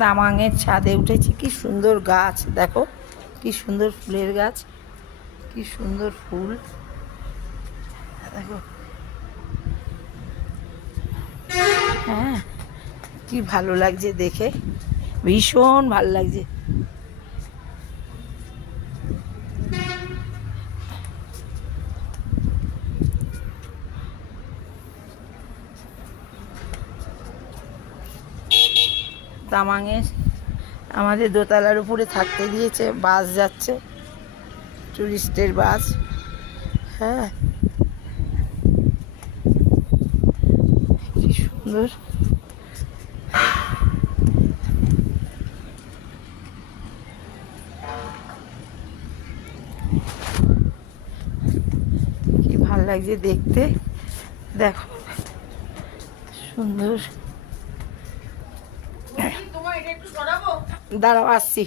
দামাঙের ছাদে উঠেছি। কি সুন্দর গাছ দেখো, কি সুন্দর ফুলের গাছ, কি সুন্দর ফুল দেখো। হ্যাঁ, কি ভালো লাগছে দেখে, ভীষণ ভালো লাগছে। দামাঙের আমাদের দোতলার উপরে থাকতে দিয়েছে, বাস যাচ্ছে, টুরিস্টের বাস। হ্যাঁ, কি সুন্দর। কি ভাল লাগছে দেখতে, দেখো সুন্দর। দাঁড়াও আসছি।